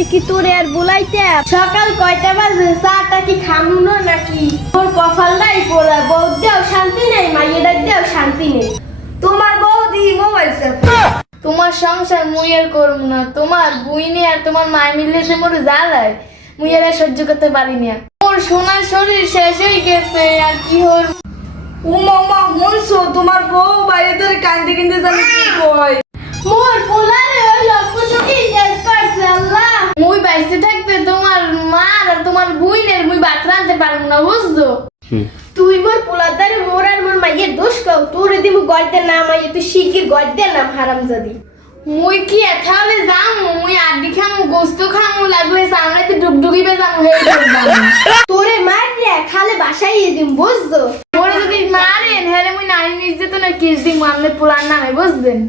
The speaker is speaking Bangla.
বলে কি তোরে আর বলাইতে সকাল কয়টা বাজে চাটা কি খামু না নাকি তোর কপালটাই পোড়া বউ দেও শান্তি নেই মাইয়ের দেও শান্তি নেই তোমার বউ দি মোবাইল তোমার সংসার মুই আর করব না তোমার বুইনে আর তোমার মায় মিলে যে মোর জ্বালায় মুই আর সহ্য করতে পারি না মোর সোনার শরীর শেষ হয়ে গেছে আর কি হল ও মামা মনসো তোমার বউ বাইরে ধরে কান্দে কিনতে জানে কি কয় মোর পোলারে ওই লক্ষ্যটুকি শেষ করছে আল্লাহ মুই বাইসে থাকতে তোমার মা আর তোমার বুইনের মুই ভাত রাঁধতে পারবো না বুঝছো তুই মোর পোলাদারে মোর আর মোর মাইয়ের দোষ কাও তোরে দিমু গড়তে না মাইয়ে তুই শিগগির গড়তে না হারামজাদি মুই কি এথালে যাম মুই আড্ডি খামু গোস্ত খামু লাগলে সামনেতে ডুগডুগিবে যাম হে তোরে মার রে খালে বাসাইয়ে দিম বুঝছো মোরে যদি মারেন হেলে মুই নারী নির্যাতনের কেস দিমু আমনে পোলার নামে বুঝছেন